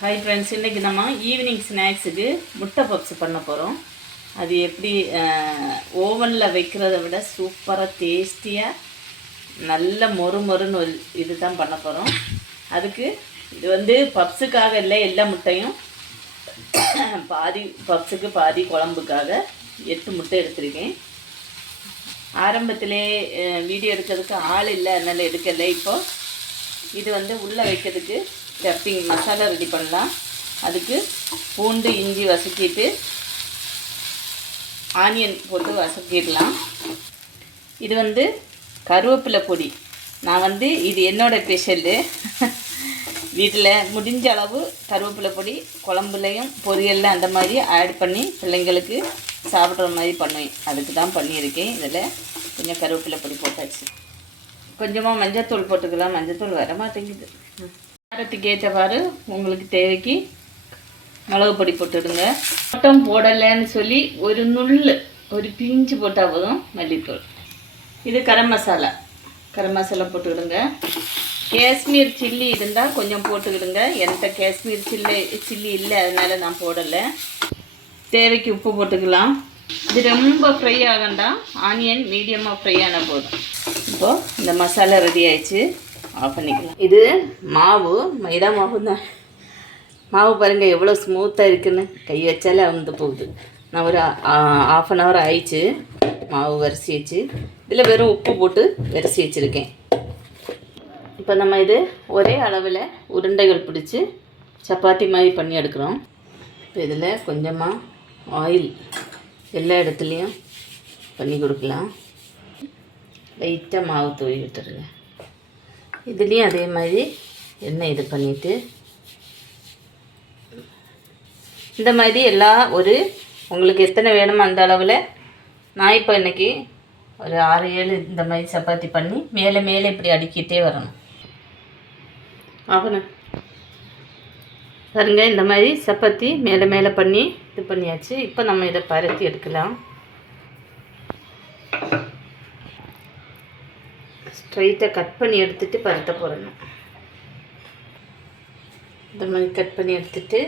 Hi friends, இன்றைக்கி நம்ம evening ஸ்நாக்ஸுக்கு முட்டை பப்ஸ் பண்ண போகிறோம். அது எப்படி ஓவனில் வைக்கிறத விட சூப்பராக டேஸ்டியாக நல்ல மொறுன்னு ஒரு இது தான் பண்ண போகிறோம். அதுக்கு இது பப்ஸுக்காக இல்லை, எல்லா முட்டையும் பாதி பப்ஸுக்கு பாதி குழம்புக்காக 8 முட்டை எடுத்திருக்கேன். ஆரம்பத்திலே வீடியோ எடுக்கிறதுக்கு ஆள் இல்லை, அதனால் எடுக்கலை. இப்போது இது உள்ளே வைக்கிறதுக்கு ஸ்டஃபிங் மசாலா ரெடி பண்ணலாம். அதுக்கு பூண்டு இஞ்சி வதக்கிட்டு ஆனியன் போட்டு வதக்கிடலாம். இது கருவேப்பிலை பொடி. நான் இது என்னோடய ஸ்பெஷலு. வீட்டில் முடிஞ்ச அளவு கருவேப்பிலை பொடி குழம்புலையும் பொரியலில் அந்த மாதிரி ஆட் பண்ணி பிள்ளைங்களுக்கு சாப்பிட்ற மாதிரி பண்ணுவேன். அதுக்கு தான் பண்ணியிருக்கேன். இதில் கொஞ்சம் கருவேப்பிலை பொடி போட்டாச்சு. கொஞ்சமாக மஞ்சத்தூள் போட்டுக்கலாம். மஞ்சத்தூள் வர மாட்டேங்குது. காரத்துக்கு ஏற்றவாறு உங்களுக்கு தேவைக்கு மிளகு பொடி போட்டுடுங்க. மட்டும் போடலைன்னு சொல்லி ஒரு பிஞ்சு போட்டால் போதும். மல்லித்தூள். இது கரம் மசாலா போட்டுக்கிடுங்க. காஷ்மீர் சில்லி இருந்தால் கொஞ்சம் போட்டுக்கிடுங்க. என்கிட்ட காஷ்மீர் சில்லி இல்லை, அதனால் நான் போடலை. தேவைக்கு உப்பு போட்டுக்கலாம். இது ரொம்ப ஃப்ரை ஆகண்டாம். ஆனியன் மீடியமாக ஃப்ரை ஆன போதும். இப்போது இந்த மசாலா ரெடி ஆயிடுச்சு. ஆஃப் பண்ணிக்கலாம். இது மாவு, மைதா மாவு தான். மாவு பாருங்கள் எவ்வளோ ஸ்மூத்தாக இருக்குதுன்னு. கை வச்சாலே அவுந்து போகுது. நான் ஒரு ½ அன் ஹவர் ஆயிடுச்சு மாவு வரிசி வச்சு. இதில் வெறும் உப்பு போட்டு வரிசி வச்சுருக்கேன். இப்போ நம்ம இது ஒரே அளவில் உருண்டைகள் பிடிச்சி சப்பாத்தி மாதிரி பண்ணி எடுக்கிறோம். இப்போ இதில் கொஞ்சமாக ஆயில் எல்லா இடத்துலையும் பண்ணி கொடுக்கலாம். லைட்டாக மாவு தூவி விட்டுருங்க. இதுலேயும் அதே மாதிரி எண்ணெய் இது பண்ணிவிட்டு இந்த மாதிரி உங்களுக்கு எத்தனை வேணுமோ அந்த அளவில் நான் இப்போ இன்றைக்கி ஒரு 6-7 இந்த மாதிரி சப்பாத்தி பண்ணி மேலே இப்படி அடுக்கிட்டே வரணும். ஆகணும் பாருங்க. இந்த மாதிரி சப்பாத்தி மேலே பண்ணி இது பண்ணியாச்சு. இப்போ நம்ம இதை பரத்தி எடுக்கலாம். ஸ்ட்ரைட்டாக கட் பண்ணி எடுத்துகிட்டு பரட்ட போடணும். இந்த மாதிரி கட் பண்ணி எடுத்துட்டு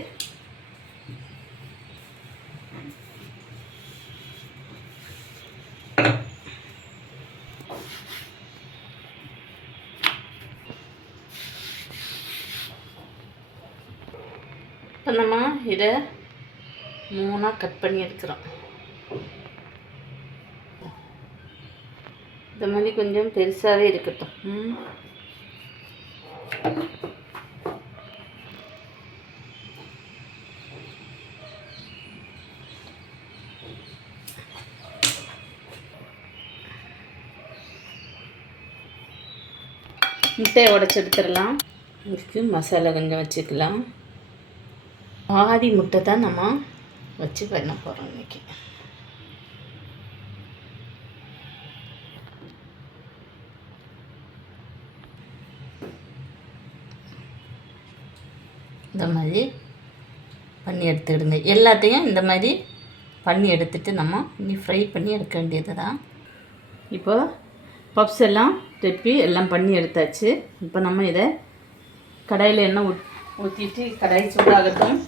இப்போ நம்ம இதை 3ஆக கட் பண்ணி எடுக்கிறோம். இந்த மாதிரி கொஞ்சம் பெருசாகவே இருக்கட்டும். முட்டையை உடச்சி எடுத்துடலாம். இதுக்கு மசாலா கொஞ்சம் வச்சுக்கலாம். பாதி முட்டை தான் நம்ம வச்சு பண்ண போகிறோம் இன்றைக்கி. இந்த மாதிரி பண்ணி எடுத்துக்கிடுங்க. எல்லாத்தையும் இந்த மாதிரி பண்ணி எடுத்துகிட்டு நம்ம இனி ஃப்ரை பண்ணி எடுக்க வேண்டியது தான். இப்போ பப்ஸ் எல்லாம் திருப்பி எல்லாம் பண்ணி எடுத்தாச்சு. இப்போ நம்ம இதை கடாயில் எண்ணெய் ஊற்றிட்டு கடாய் சூடாகட்டும்.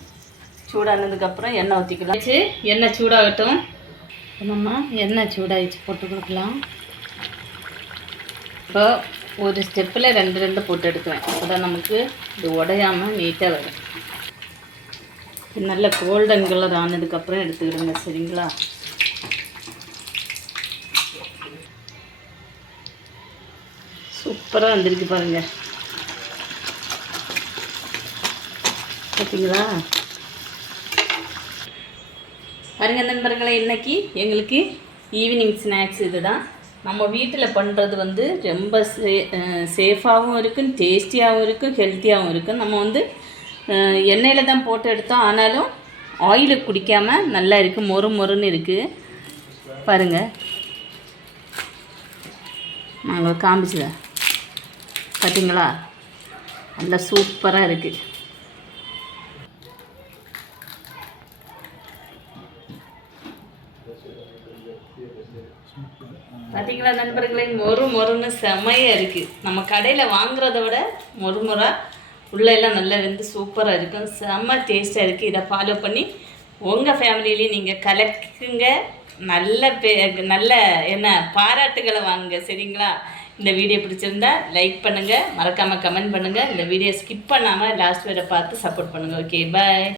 சூடானதுக்கப்புறம் எண்ணெய் ஊற்றிக்கலாம். எண்ணெய் சூடாகட்டும். நம்ம எண்ணெய் சூடாகிச்சு போட்டு கொடுக்கலாம். இப்போ ஒரு ஸ்டெப்பில் 2 போட்டு எடுக்குவேன். அப்போ நமக்கு இது உடையாமல் நீட்டாக வரும். நல்ல கோல்டன் கலர் ஆனதுக்கப்புறம் எடுத்துக்கிடுங்க. சரிங்களா? சூப்பராக வந்திருக்கு பாருங்கள். பார்த்தீங்களா? பாருங்கள் நண்பர்களே, இன்றைக்கி எங்களுக்கு ஈவினிங் ஸ்நாக்ஸ் இது தான். நம்ம வீட்டில் பண்ணுறது ரொம்ப சேஃபாகவும் இருக்கும், டேஸ்டியாகவும் இருக்கும், ஹெல்த்தியாகவும் இருக்கும். நம்ம எண்ணெயில் தான் போட்டு எடுத்தோம், ஆனாலும் ஆயிலை குடிக்காமல் நல்லா இருக்குது. மொறுன்னு இருக்குது பாருங்கள். நாங்கள் காமிச்சதேன் பார்த்தீங்களா? நல்லா சூப்பராக இருக்குது. பார்த்தீங்களா நண்பர்களே, மொறுன்னு செம்மையாக இருக்குது. நம்ம கடையில் வாங்குறத விட மொறுமுறாக உள்ளெல்லாம் நல்லா வெந்து சூப்பராக இருக்கும், செம்ம டேஸ்ட்டாக இருக்குது. இதை ஃபாலோ பண்ணி உங்கள் ஃபேமிலியிலையும் நீங்கள் கலக்குங்க. நல்ல என்ன பாராட்டுகளை வாங்குங்க, சரிங்களா? இந்த வீடியோ பிடிச்சிருந்தா லைக் பண்ணுங்கள், மறக்காமல் கமெண்ட் பண்ணுங்கள். இந்த வீடியோ ஸ்கிப் பண்ணாமல் லாஸ்ட் வரை பார்த்து சப்போர்ட் பண்ணுங்கள். ஓகே, பாய்.